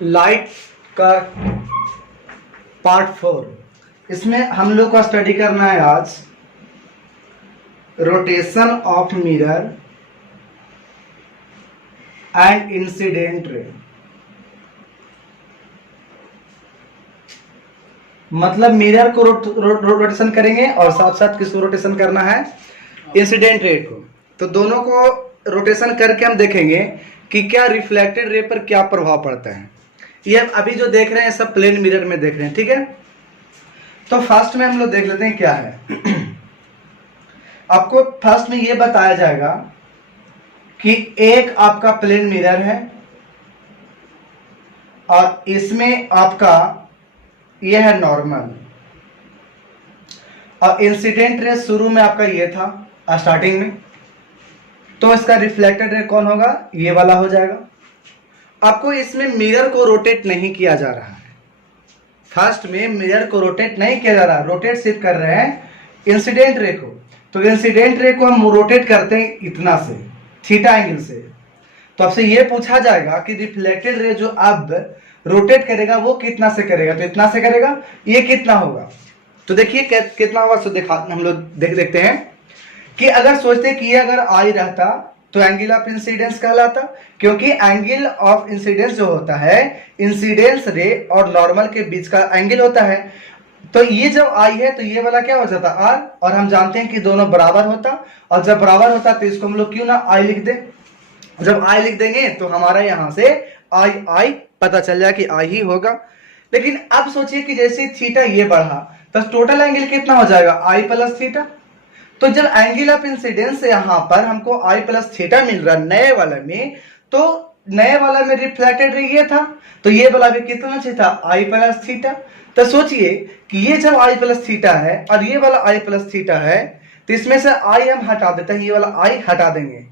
Light का part 4। इसमें हम लोग को स्टडी करना है आज rotation of mirror and incident ray. मतलब मिरर को रोटेशन करेंगे और साथ साथ किसको रोटेशन करना है, इंसिडेंट रे को। तो दोनों को रोटेशन करके हम देखेंगे कि क्या रिफ्लेक्टेड रे पर क्या प्रभाव पड़ता है। ये अभी जो देख रहे हैं सब प्लेन मिरर में देख रहे हैं, ठीक है। तो फर्स्ट में हम लोग देख लेते हैं क्या है। आपको फर्स्ट में ये बताया जाएगा कि एक आपका प्लेन मिरर है और इसमें आपका यह है नॉर्मल, और इंसिडेंट रे शुरू में आपका ये था स्टार्टिंग में, तो इसका रिफ्लेक्टेड रे कौन होगा, ये वाला हो जाएगा। आपको इसमें मिरर को रोटेट नहीं किया जा रहा है, फर्स्ट में मिरर को रोटेट नहीं किया जा रहा, रोटेट सिर्फ कर रहे हैं इंसिडेंट रे को। तो इंसिडेंट रे को हम रोटेट करते हैं इतना से, थीटा एंगल से। तो आपसे ये पूछा जाएगा कि रिफ्लेक्टेड रे जो अब रोटेट करेगा वो कितना से करेगा, तो इतना से करेगा, ये कितना होगा। तो देखिए कितना होगा, तो देखा हम लोग देखते हैं कि अगर सोचते कि ये अगर आई रहता तो एंगल ऑफ इंसिडेंस कहलाता, क्योंकि एंगल ऑफ इंसिडेंस जो होता है इंसिडेंस रे और नॉर्मल के बीच का एंगल होता है। तो ये जब आई है तो ये वाला क्या हो जाता आर, और हम जानते हैं कि दोनों बराबर होता, और जब बराबर होता तो इसको हम लोग क्यों ना आई लिख दें। जब आई लिख देंगे तो हमारा यहां से आई आई पता चल जाए कि आई ही होगा। लेकिन अब सोचिए कि जैसे थीटा ये बढ़ा तो टोटल एंगल कितना हो जाएगा, आई प्लस थीटा। तो जब एंगल ऑफ इंसिडेंस यहां पर हमको आई प्लस थीटा मिल रहा नए वाले में, तो नए वाला में रिफ्लेक्टेड रे ये था, तो ये वाला भी कितना चाहिए था, आई प्लस थीटा। तो सोचिए कि ये जब आई प्लस थीटा है और ये वाला आई प्लस थीटा है, तो इसमें से आई हम हटा देते हैं, ये वाला आई हटा देंगे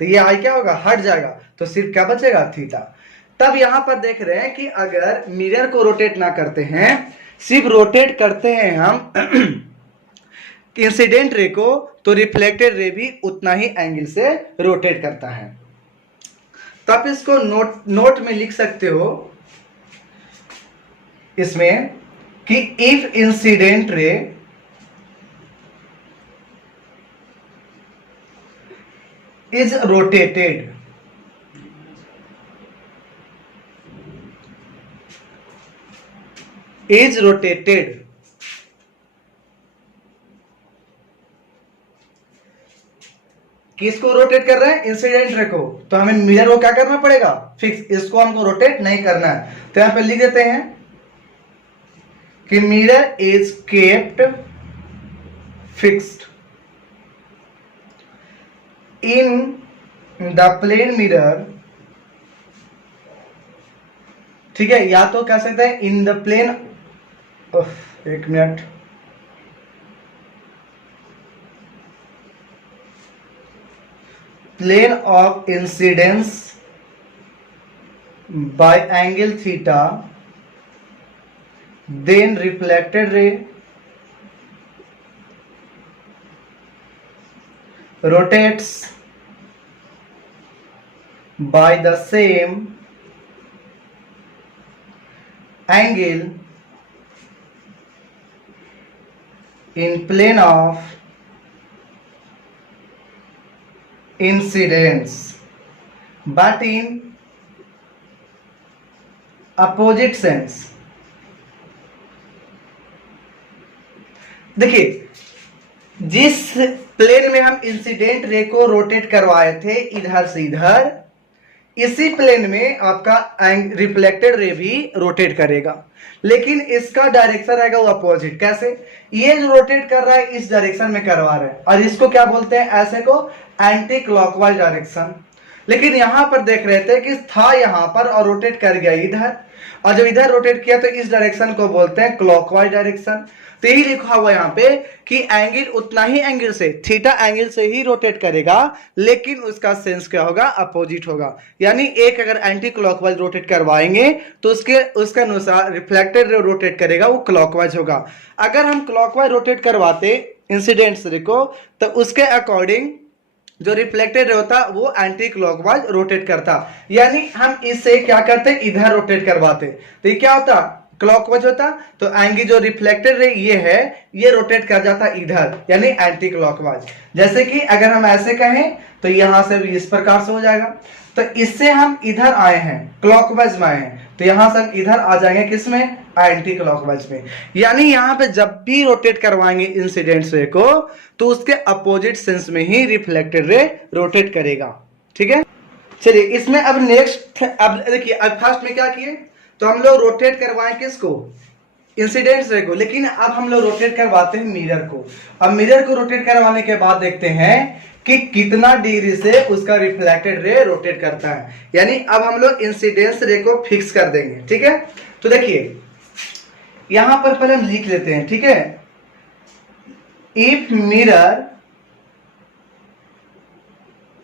तो ये आई क्या होगा, हट जाएगा, तो सिर्फ क्या बचेगा, थीटा। तब यहां पर देख रहे हैं कि अगर मिरर को रोटेट ना करते हैं, सिर्फ रोटेट करते हैं हम इंसिडेंट रे को, तो रिफ्लेक्टेड रे भी उतना ही एंगल से रोटेट करता है। तो आप इसको नोट में लिख सकते हो इसमें कि if incident ray is rotated किसको रोटेट कर रहे हैं, इंसिडेंट रे को। तो हमें मिरर को क्या करना पड़ेगा, फिक्स, इसको हमको रोटेट नहीं करना है। तो यहां पे लिख देते हैं कि mirror is kept fixed in the plane mirror, ठीक है, या तो कह सकते हैं इन द प्लेन, एक minute, plane of incidence by angle theta, then reflected ray rotates by the same angle in plane of incidence but in opposite sense। देखिए जिस प्लेन में हम इंसिडेंट रे को रोटेट करवाए थे इधर से इधर, इसी प्लेन में आपका रिफ्लेक्टेड रे भी रोटेट करेगा, लेकिन इसका डायरेक्शन रहेगा वो अपोजिट। कैसे, ये जो रोटेट कर रहा है इस डायरेक्शन में करवा रहे हैं, और इसको क्या बोलते हैं, ऐसे को एंटी क्लॉकवाइज डायरेक्शन। लेकिन यहां पर देख रहे थे कि था यहां पर और रोटेट कर गया इधर, और जब इधर रोटेट किया तो इस डायरेक्शन को बोलते हैं क्लॉकवाइज डायरेक्शन। तो यही लिखा हुआ यहां पे कि एंगल उतना ही एंगल से, थीटा एंगल से ही रोटेट करेगा, लेकिन उसका सेंस क्या होगा, अपोजिट होगा। यानी एक अगर एंटी क्लॉकवाइज रोटेट करवाएंगे तो उसके अनुसार रिफ्लेक्टेड रे रोटेट करेगा, वो क्लॉकवाइज होगा। अगर हम क्लॉकवाइज रोटेट करवाते इंसिडेंट रे को, तो उसके अकॉर्डिंग जो रिफ्लेक्टेड रे होता वो एंटी क्लॉकवाइज रोटेट करता, यानी हम इससे क्या करते इधर रोटेट करवाते, तो ये क्या होता क्लॉकवाइज होता, तो एंगल जो रिफ्लेक्टेड रे ये है ये रोटेट कर जाता इधर यानी एंटी क्लॉकवाइज। जैसे कि अगर हम ऐसे कहें तो यहां से भी इस प्रकार से हो जाएगा, तो इससे हम इधर आए हैं क्लॉकवाइज में आए हैं, तो यहां से हम इधर आ जाएंगे किसमें एंटी क्लॉकवाइज में, यानी यहां पे जब भी रोटेट करवाएंगे इंसिडेंट रे को तो उसके अपोजिट सेंस में ही रिफ्लेक्टेड रे रोटेट करेगा। ठीक है, चलिए इसमें अब नेक्स्ट, अब देखिए अब फर्स्ट में क्या किए, तो हम लोग रोटेट करवाएं किसको इंसिडेंट रे को, लेकिन अब हम लोग रोटेट करवाते हैं मिरर को। अब मिरर को रोटेट करवाने के बाद देखते हैं कि कितना डिग्री से उसका रिफ्लेक्टेड रे रोटेट करता है, यानी अब हम लोग इंसिडेंस रे को फिक्स कर देंगे। ठीक है, तो देखिए यहां पर पहले हम लिख लेते हैं। ठीक है, if mirror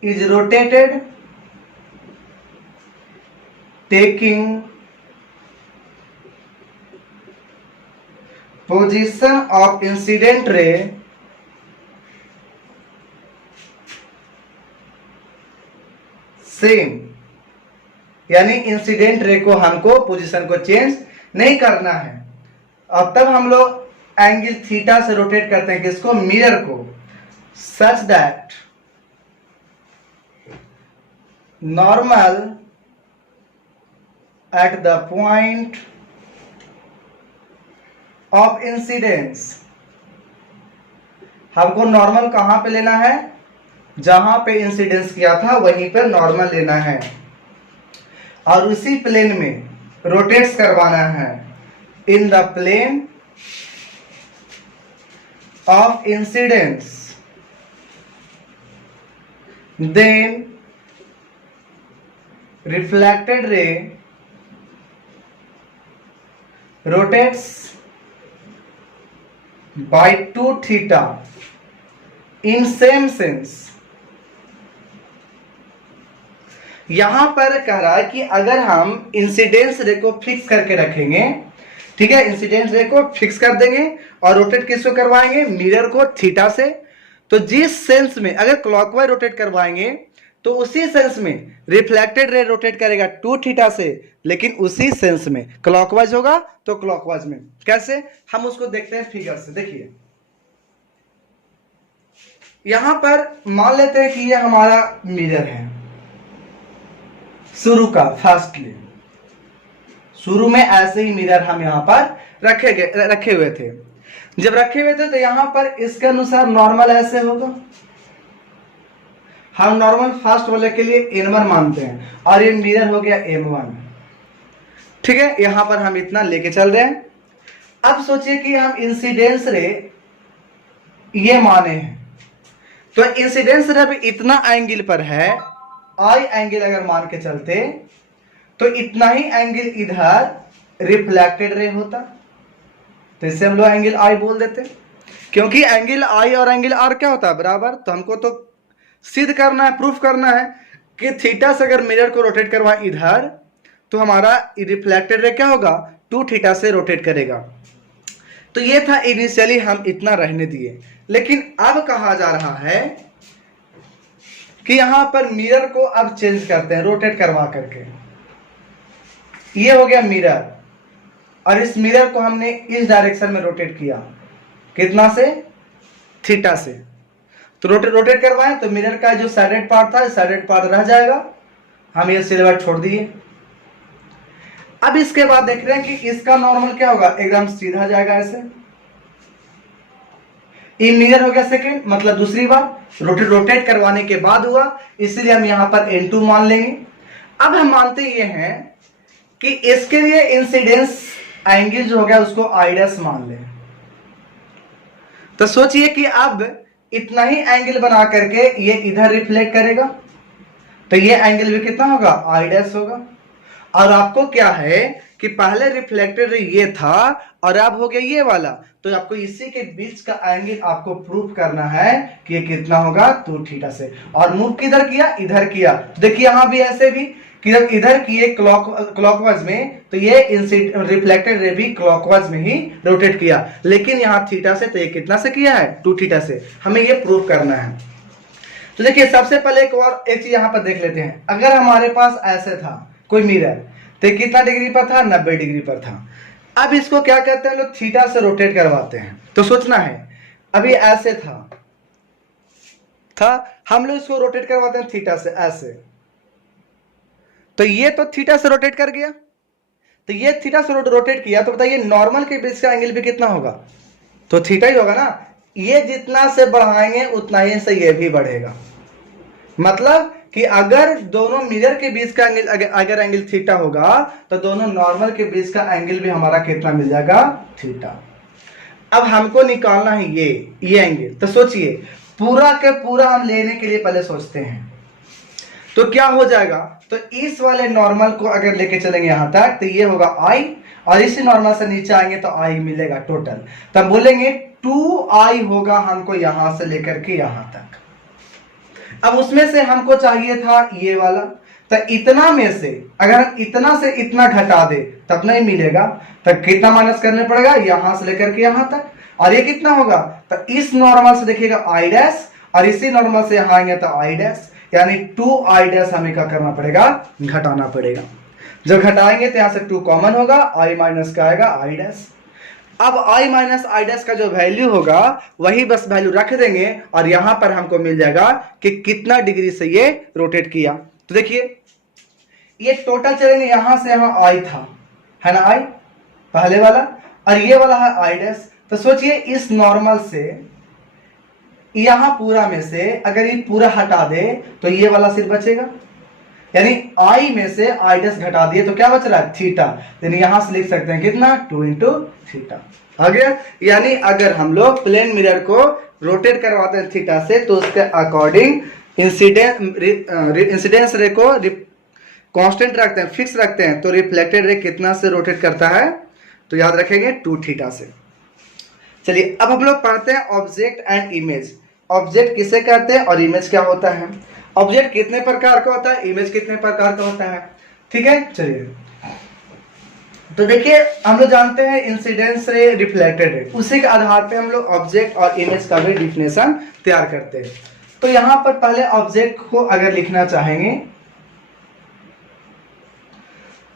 is rotated taking position of incident ray same, यानी इंसिडेंट रे को हमको पोजीशन को चेंज नहीं करना है, और तब हम लोग एंगल थीटा से रोटेट करते हैं किसको मिरर को, such that normal at the point of incidence, हमको नॉर्मल कहां पे लेना है, जहां पे इंसिडेंस किया था वहीं पे नॉर्मल लेना है, और उसी प्लेन में रोटेट्स करवाना है in the plane of incidence, then reflected ray rotates by 2 theta in same sense। यहां पर कह रहा है कि अगर हम इंसिडेंस रे को फिक्स करके रखेंगे, ठीक है, इंसिडेंस रे को फिक्स कर देंगे और रोटेट किसको करवाएंगे मिरर को थीटा से, तो जिस सेंस में अगर क्लॉकवाइज रोटेट करवाएंगे तो उसी सेंस में रिफ्लेक्टेड रे रोटेट करेगा 2 थीटा से, लेकिन उसी सेंस में क्लॉकवाइज होगा तो क्लॉकवाइज में। कैसे, हम उसको देखते हैं फिगर से। देखिए यहां पर मान लेते हैं कि ये हमारा मिरर है शुरू का, फर्स्टली शुरू में ऐसे ही मिरर हम यहां पर रखे हुए थे। जब रखे हुए थे तो यहां पर इसके अनुसार नॉर्मल ऐसे होगा, हम नॉर्मल फर्स्ट वाले के लिए n1 मानते हैं, और ये मिरर हो गया m1। ठीक है, यहां पर हम इतना लेके चल रहे हैं। अब सोचिए कि हम इंसिडेंस रे ये माने हैं, तो इंसिडेंस रे भी इतना एंगल पर है, आई एंगल अगर मान के चलते तो इतना ही एंगल इधर रिफ्लेक्टेड रे होता, तो इससे हम लोग एंगल आई बोल देते, क्योंकि एंगल आई और एंगल आर क्या होता है बराबर। तो हमको तो सिद्ध करना है, प्रूफ करना है कि थीटा से अगर मिरर को रोटेट करवाएं इधर तो हमारा रिफ्लेक्टेड रे क्या होगा 2 थीटा से रोटेट करेगा। तो ये था इनिशियली, हम इतना रहने दिए, लेकिन अब कहा जा रहा है कि यहां पर मिरर को अब चेंज करते हैं रोटेट करवा करके। ये हो गया मिरर, और इस मिरर को हमने इस डायरेक्शन में रोटेट किया, कितना से थीटा से, तो रोटेट करवाएं तो मिरर का जो साइडेड पार्ट था साइडेड पार्ट रह जाएगा, हम ये सिलेबस छोड़ दिए। अब इसके बाद देख रहे हैं कि इसका नॉर्मल क्या होगा, एकदम सीधा जाएगा ऐसे। ये मिरर हो गया सेकंड, मतलब दूसरी बार रोटेट करवाने के बाद हुआ, इसलिए हम यहां पर n2 मान लेंगे। अब हम मानते ये हैं कि इसके लिए इंसिडेंस एंगल जो हो गया उसको i' मान लें, तो सोचिए कि अब इतना ही एंगल बना करके ये इधर रिफ्लेक्ट करेगा, तो ये एंगल भी कितना होगा i' होगा। और आपको क्या है कि पहले रिफ्लेक्टेड ये था और अब हो गया ये वाला, तो आपको इसी के बीच का एंगल आपको प्रूफ करना है कि ये कितना होगा 2 थीटा से। और मूव किधर किया, इधर किया, देखिए यहां भी ऐसे भी कि जब इधर किए क्लॉकवाइज में तो ये रिफ्लेक्टेड रे भी क्लॉकवाइज में ही रोटेट किया, लेकिन यहां थीटा से, तो ये कितना से किया है 2 थीटा से, हमें ये प्रूफ करना है। तो देखिए सबसे पहले एक चीज यहां पर देख लेते हैं। अगर हमारे पास ऐसे था कोई मिरर, तो ये कितना डिग्री पर था? 90 डिग्री पर था। अब इसको क्या करते हैं लोग? थीटा से रोटेट करवाते हैं। तो सोचना है, अभी ऐसे था हम लोग इसको रोटेट करवाते हैं थीटा से, ऐसे। तो ये तो थीटा से रोटेट कर गया, तो ये थीटा से रोटेट किया, तो बताइए नॉर्मल के बीच का एंगल भी कितना होगा? तो थीटा ही होगा ना। ये जितना से बढ़ाएंगे उतना ही से ये भी बढ़ेगा। मतलब कि अगर दोनों मिरर के बीच का एंगल अगर एंगल थीटा होगा, तो दोनों नॉर्मल के बीच का एंगल भी हमारा कितना मिल जाएगा? थीटा। अब हमको निकालना है ये एंगल। तो सोचिए, पूरा के पूरा हम लेने के लिए पहले सोचते हैं, तो क्या हो जाएगा? तो इस वाले नॉर्मल को अगर लेके चलेंगे यहां तक, तो ये होगा आई, और इसी नॉर्मल से नीचे आएंगे तो आई मिलेगा टोटल। तो हम बोलेंगे 2i होगा हमको यहां से लेकर के यहां तक। अब उसमें से हमको चाहिए था ये वाला, तो इतना में से अगर हम इतना से इतना घटा दे तब नहीं मिलेगा, तो कितना माइनस करने पड़ेगा? यहां से लेकर के यहां तक। और ये कितना होगा? तो इस नॉर्मल से देखिएगा आई डैश, और इसी नॉर्मल से यहां आएंगे तो आई डैश, यानी 2i डैश हमें क्या करना पड़ेगा? घटाना पड़ेगा। जब घटाएंगे तो यहां से 2 कॉमन होगा, i माइनस का आएगा आई डैश। अब i माइनस आई डैश का जो वैल्यू होगा वही बस वैल्यू रख देंगे, और यहां पर हमको मिल जाएगा कि कितना डिग्री से ये रोटेट किया। तो देखिए ये टोटल चलेंगे, यहां से यहां i था, है ना, i पहले वाला, और ये वाला है आई डैश। तो सोचिए इस नॉर्मल से यहां पूरा में से अगर ये पूरा हटा दे तो ये वाला सिर्फ बचेगा, यानी i में से आई डैश घटा दिए तो क्या बच रहा है? थीटा। यानी यहां से लिख सकते हैं कितना? 2 इंटू थीटा आ गया। यानी अगर हम लोग प्लेन मिरर को रोटेट करवाते हैं थीटा से, तो उसके अकॉर्डिंग इंसिडेंस रे को कांस्टेंट रखते हैं, फिक्स रखते हैं, तो रिफ्लेक्टेड रे कितना से रोटेट करता है? तो याद रखेंगे 2 थीटा से। चलिए अब हम लोग पढ़ते हैं ऑब्जेक्ट एंड इमेज। ऑब्जेक्ट किसे कहते हैं और इमेज क्या होता है? ऑब्जेक्ट कितने प्रकार का होता है, इमेज कितने प्रकार का होता है? ठीक है, चलिए तो देखिए हम लोग जानते हैं इंसिडेंस रे, रिफ्लेक्टेड रे, उसी के आधार पे हम लोग ऑब्जेक्ट और इमेज का भी डिफिनेशन तैयार करते हैं। तो यहां पर पहले ऑब्जेक्ट को अगर लिखना चाहेंगे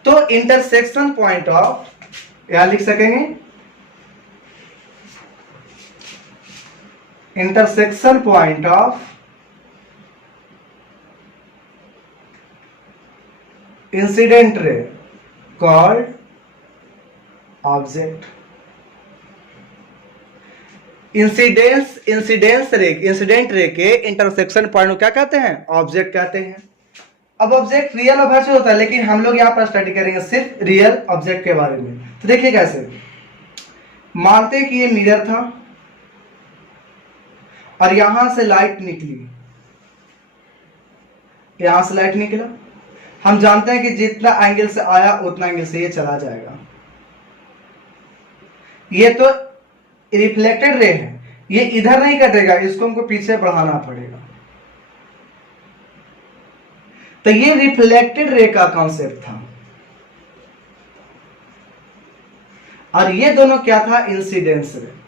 तो इंटरसेक्शन पॉइंट ऑफ, यहां लिख सकेंगे intersection point of incident ray called object. Incident ray के इंटरसेक्शन पॉइंट को क्या कहते हैं? ऑब्जेक्ट कहते हैं। अब ऑब्जेक्ट रियल और वर्चुअल होता है, लेकिन हम लोग यहां पर स्टडी करेंगे सिर्फ रियल ऑब्जेक्ट के बारे में। तो देखिए कैसे, मानते हैं कि ये मिरर था और यहां से लाइट निकली, यहां से लाइट निकला, हम जानते हैं कि जितना एंगल से आया उतना एंगल से ये चला जाएगा। ये तो रिफ्लेक्टेड रे है, ये इधर नहीं कटेगा, इसको हमको पीछे बढ़ाना पड़ेगा। तो ये रिफ्लेक्टेड रे का कॉन्सेप्ट था, और ये दोनों क्या था? इंसिडेंस रे।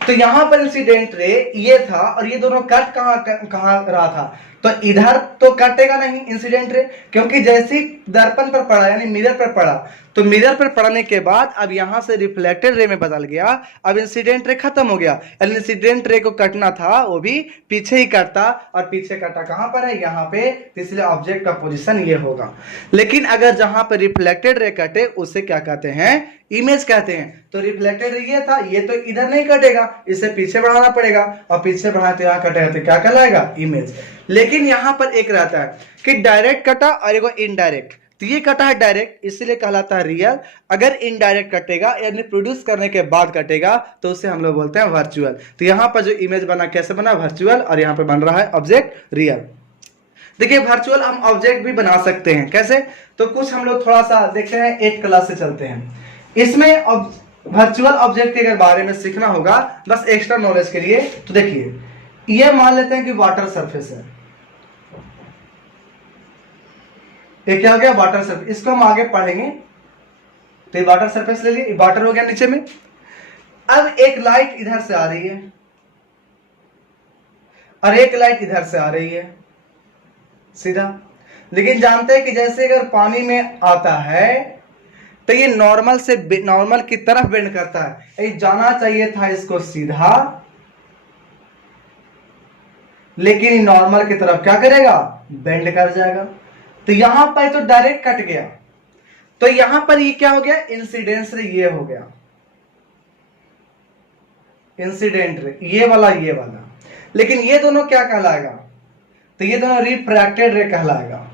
तो यहां पर इंसिडेंट रे ये था, और ये दोनों कट कहां रहा था? तो इधर तो कटेगा नहीं इंसिडेंट रे, क्योंकि जैसे ही दर्पण पर पड़ा यानी मिरर पर पड़ा, तो मिरर पर पड़ने के बाद अब यहां से रिफ्लेक्टेड रे में बदल गया। अब इंसिडेंट रे खत्म हो गया, यानी इंसिडेंट रे को कटना था वो भी पीछे ही कटता, और पीछे कटा कहां पर है? यहां पे, इसलिए ऑब्जेक्ट का पोजीशन ये होगा। लेकिन अगर जहां पर रिफ्लेक्टेड रे कटे उसे क्या कहते हैं? इमेज कहते हैं। तो रिफ्लेक्टेड रे ये था, ये तो इधर नहीं कटेगा, इसे पीछे बढ़ाना पड़ेगा, और पीछे बढ़ाए तो यहां कटेगा, तो क्या कहलाएगा? इमेज। लेकिन यहां पर एक रहता है कि डायरेक्ट कटा और एक इनडायरेक्ट, तो ये कटा है डायरेक्ट, इसलिए कहलाता है रियल। अगर इनडायरेक्ट कटेगा यानी प्रोड्यूस करने के बाद कटेगा तो उसे हम लोग बोलते हैं वर्चुअल। तो यहां पर जो इमेज बना कैसे बना? वर्चुअल, और यहां पर बन रहा है ऑब्जेक्ट रियल। देखिए वर्चुअल हम ऑब्जेक्ट भी बना सकते हैं, कैसे? तो कुछ हम लोग थोड़ा सा देखते हैं, 8th क्लास से चलते हैं। इसमें वर्चुअल ऑब्जेक्ट के बारे में सीखना होगा बस एक्स्ट्रा नॉलेज के लिए। तो देखिए ये मान लेते हैं कि वाटर सरफेस है, ये क्या हो गया? Water surface. इसको हम आगे पढ़ेंगे। तो ये वाटर सरफेस ले लिए, वाटर हो गया नीचे में। अब एक लाइट इधर से आ रही है और एक लाइट इधर से आ रही है सीधा। लेकिन जानते हैं कि जैसे अगर पानी में आता है तो ये नॉर्मल से नॉर्मल की तरफ बेंड करता है। ये जाना चाहिए था इसको सीधा, लेकिन नॉर्मल की तरफ क्या करेगा, बेंड कर जाएगा। तो यहां पर तो डायरेक्ट कट गया, तो यहां पर ये क्या हो गया, इंसिडेंस रे ये हो गया, इंसिडेंट रे ये वाला ये वाला। लेकिन ये दोनों क्या कहलाएगा, तो ये दोनों रिफ्रैक्टेड रे कहलाएगा।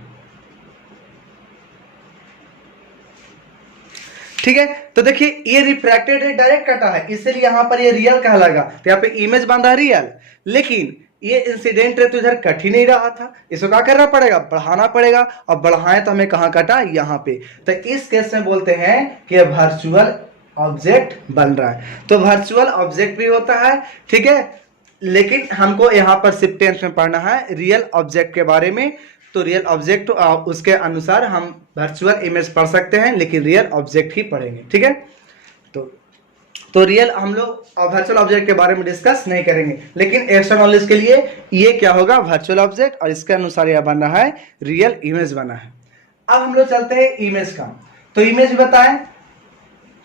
ठीक है, तो देखिए ये रिफ्रैक्टेड रे डायरेक्ट कटा है, इसलिए यहां पर ये रियल कहलाएगा। तो यहाँ पे इमेज बंधा रियल, लेकिन ये इंसिडेंट रे तो इधर कट ही नहीं रहा था, इसको क्या करना पड़ेगा, बढ़ाना पड़ेगा। अब बढ़ाएं तो हमें कहां कटा, यहां पे। तो इस केस में बोलते हैं कि यह वर्चुअल ऑब्जेक्ट बन रहा है। तो वर्चुअल ऑब्जेक्ट भी होता है, ठीक है, लेकिन हमको यहां पर सिर्फ 10th में पढ़ना है रियल ऑब्जेक्ट के बारे में। तो रियल ऑब्जेक्ट उसके अनुसार हम वर्चुअल इमेज पढ़ सकते हैं, लेकिन रियल ऑब्जेक्ट ही पढ़ेंगे। ठीक है, तो रियल हम लोग वर्चुअल ऑब्जेक्ट के बारे में डिस्कस नहीं करेंगे, लेकिन एक्स्ट्रा नॉलेज के लिए ये क्या होगा, वर्चुअल ऑब्जेक्ट, और इसके अनुसार यह बन रहा है रियल इमेज बना है। अब हम लोग चलते हैं इमेज का। तो इमेज बताएं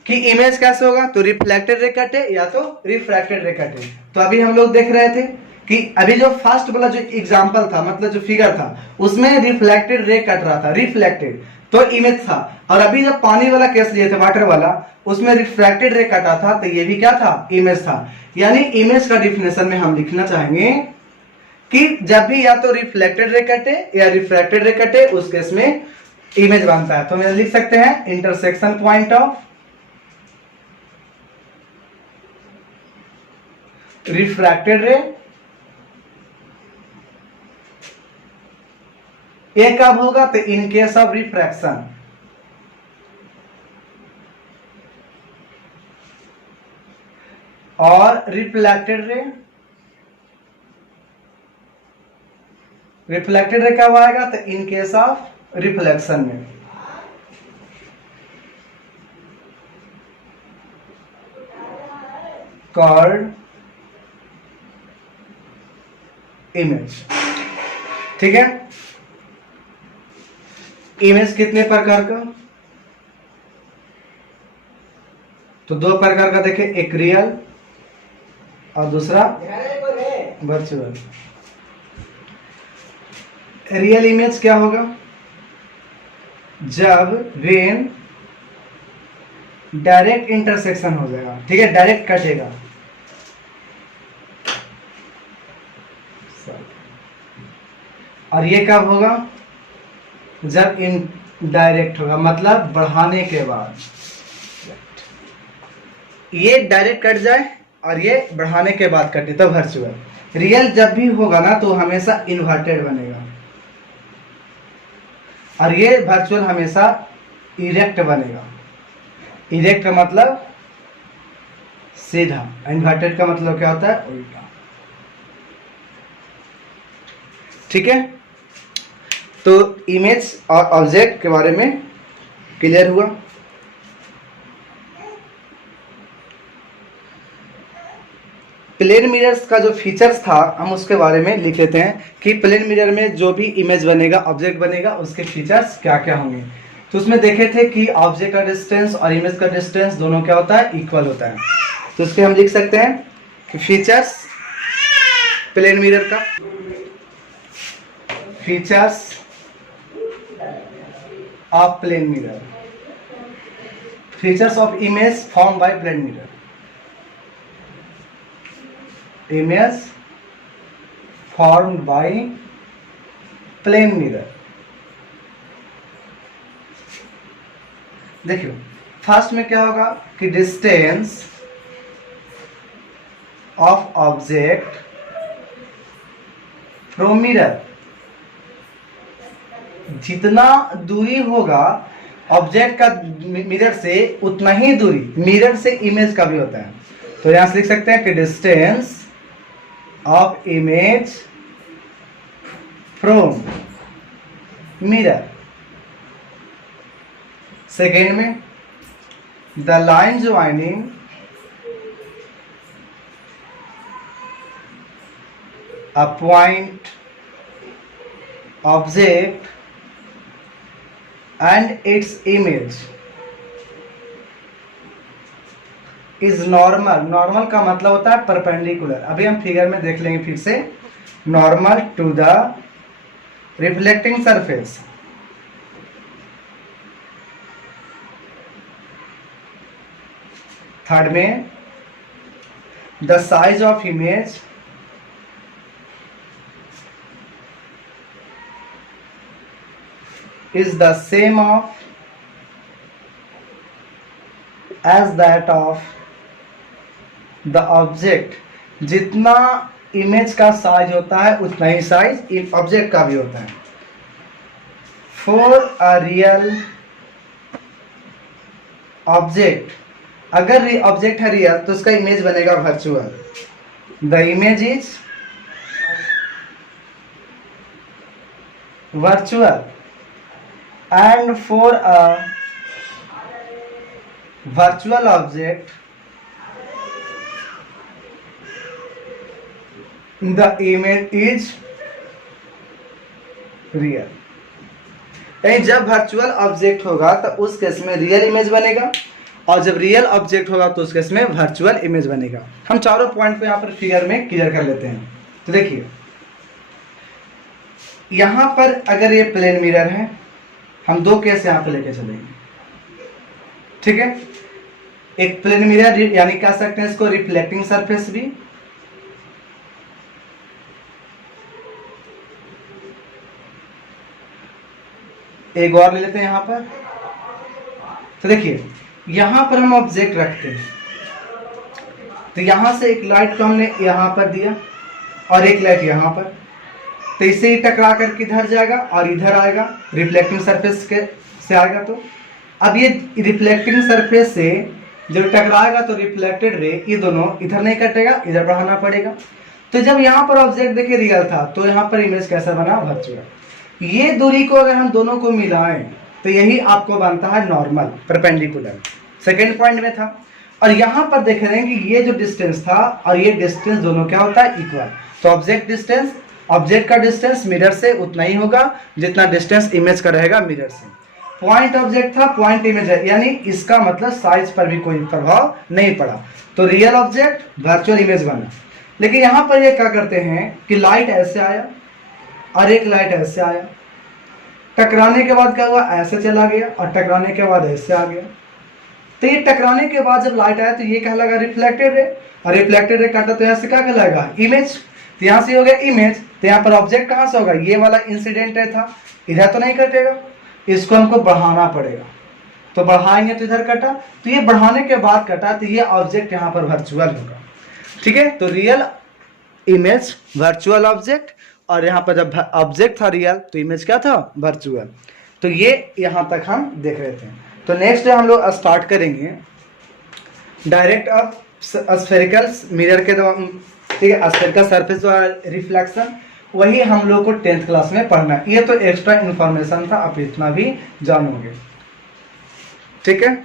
कि इमेज कैसे होगा, तो रिफ्लेक्टेड रे कटे या तो रिफ्रैक्टेड रे कटे। तो अभी हम लोग देख रहे थे कि अभी जो फर्स्ट वाला जो एग्जांपल था, मतलब जो फिगर था, उसमें रिफ्लेक्टेड रे कट रहा था, रिफ्लेक्टेड तो इमेज था। और अभी जब पानी वाला केस लिए थे, वाटर वाला, उसमें रिफ्रैक्टेड रे कटा था, तो ये भी क्या था, इमेज था। यानी इमेज का डिफिनेशन में हम लिखना चाहेंगे कि जब भी या तो रिफ्लेक्टेड रे कटे या रिफ्रैक्टेड रे कटे, उस केस में इमेज बनता है। तो मैं लिख सकते हैं इंटरसेक्शन पॉइंट ऑफ रिफ्रैक्टेड रे। ये कब होगा, तो इन केस ऑफ रिफ्रैक्शन। और रिफ्लेक्टेड रे, रिफ्लेक्टेड रे कब आएगा, तो इन केस ऑफ रिफ्लेक्शन में। Called image. ठीक है, इमेज कितने प्रकार का, तो दो प्रकार का देखें, एक रियल और दूसरा वर्चुअल। रियल इमेज क्या होगा, जब वेन डायरेक्ट इंटरसेक्शन हो जाएगा, ठीक है, डायरेक्ट कटेगा। और ये कब होगा, जब इनडायरेक्ट होगा, मतलब बढ़ाने के बाद। ये डायरेक्ट कट जाए और ये बढ़ाने के बाद कटे, तो वर्चुअल। रियल जब भी होगा ना, तो हमेशा इन्वर्टेड बनेगा, और ये वर्चुअल हमेशा इरेक्ट बनेगा। इरेक्ट का मतलब सीधा, इन्वर्टेड का मतलब क्या होता है, उल्टा। ठीक है, तो इमेज और ऑब्जेक्ट के बारे में क्लियर हुआ। प्लेन मिरर्स का जो फीचर्स था, हम उसके बारे में लिख लेते हैं कि प्लेन मिरर में जो भी इमेज बनेगा, ऑब्जेक्ट बनेगा, उसके फीचर्स क्या क्या होंगे। तो उसमें देखे थे कि ऑब्जेक्ट का डिस्टेंस और इमेज का डिस्टेंस दोनों क्या होता है, इक्वल होता है। तो उसके हम लिख सकते हैं कि फीचर्स प्लेन मिरर का, features of plane mirror, features of image form by plane mirror, image formed by plane mirror. देखियो फर्स्ट में क्या होगा कि distance of object from mirror, जितना दूरी होगा ऑब्जेक्ट का मिरर से, उतना ही दूरी मिरर से इमेज का भी होता है। तो यहां से लिख सकते हैं कि distance of image from mirror. Second में the line joining a point object and its image is normal. Normal का मतलब होता है परपेंडिकुलर। अभी हम फिगर में देख लेंगे फिर से। Normal to the reflecting surface. Third में the size of image is the same as that of the object। जितना इमेज का साइज होता है उतना ही साइज ऑब्जेक्ट का भी होता है। फॉर अ रियल ऑब्जेक्ट, अगर ऑब्जेक्ट है रियल तो उसका इमेज बनेगा virtual. The image is virtual and for a virtual object the image is real। यानी जब वर्चुअल ऑब्जेक्ट होगा तो उस केस में रियल इमेज बनेगा, और जब रियल ऑब्जेक्ट होगा तो उस केस में वर्चुअल इमेज बनेगा। हम चारों पॉइंट को यहाँ पर फिगर में क्लियर कर लेते हैं। तो देखिए यहाँ पर अगर ये प्लेन मिरर है, हम दो केस यहाँ पे लेके चलेंगे, ठीक है। एक प्लेन मिरर यानी कह सकते हैं इसको रिफ्लेक्टिंग सरफेस भी, एक और ले लेते हैं यहाँ पर। तो देखिए यहाँ पर हम ऑब्जेक्ट रखते हैं, तो यहाँ से एक लाइट को हमने यहाँ पर दिया और एक लाइट यहाँ पर, तो इसे ही टकरा कर किधर जाएगा और इधर आएगा, रिफ्लेक्टिंग सरफेस के से आएगा। तो अब ये रिफ्लेक्टिंग सरफेस से जब टकराएगा तो रिफ्लेक्टेड रे ये दोनों इधर नहीं कटेगा, इधर बढ़ाना पड़ेगा। तो जब यहाँ पर ऑब्जेक्ट देखिए रियल था तो यहाँ पर इमेज कैसा बना, वर्चुअल। ये दूरी को अगर हम दोनों को मिलाएं तो यही आपको बनता है नॉर्मल परपेंडिकुलर, सेकेंड पॉइंट में था। और यहाँ पर देख रहे हैं कि ये जो डिस्टेंस था और ये डिस्टेंस दोनों क्या होता है, इक्वल। तो ऑब्जेक्ट डिस्टेंस, ऑब्जेक्ट का डिस्टेंस मिरर से उतना ही होगा जितना डिस्टेंस इमेज का रहेगा मिरर से। पॉइंट ऑब्जेक्ट था, पॉइंट इमेज है, यानी इसका मतलब साइज पर भी कोई प्रभाव नहीं पड़ा। तो रियल ऑब्जेक्ट वर्चुअल इमेज बना। लेकिन यहाँ पर ये क्या करते हैं कि लाइट ऐसे आया और एक लाइट ऐसे आया, टकराने के बाद क्या हुआ, ऐसे चला गया और टकराने के बाद ऐसे आ गया। तो ये टकराने के बाद जब लाइट आया तो ये कहलाएगा रिफ्लेक्टेड रे, और रिफ्लेक्टेड रे काटा तो यहाँ से क्या कहलाएगा, इमेज। तो यहाँ से हो गया इमेज, तो यहाँ पर ऑब्जेक्ट कहाँ से होगा, ये वाला इंसिडेंट है था, इधर तो नहीं कटेगा, इसको हमको बढ़ाना पड़ेगा। तो बढ़ाएंगे तो इधर कटा, तो ये बढ़ाने के बाद कटा, तो ये ऑब्जेक्ट यहाँ पर वर्चुअल होगा, ठीक है। तो रियल इमेज वर्चुअल ऑब्जेक्ट, और यहाँ पर जब ऑब्जेक्ट था रियल तो इमेज क्या था, वर्चुअल। तो ये यहाँ तक हम देख रहे थे। तो नेक्स्ट हम लोग स्टार्ट करेंगे डायरेक्ट अब स्फेरिकल मिरर के द्वारा, ठीक है, स्फेरिकल सरफेस रिफ्लेक्शन। वही हम लोग को 10th क्लास में पढ़ना है। ये तो एक्स्ट्रा इन्फॉर्मेशन था, आप इतना भी जानोगे, ठीक है।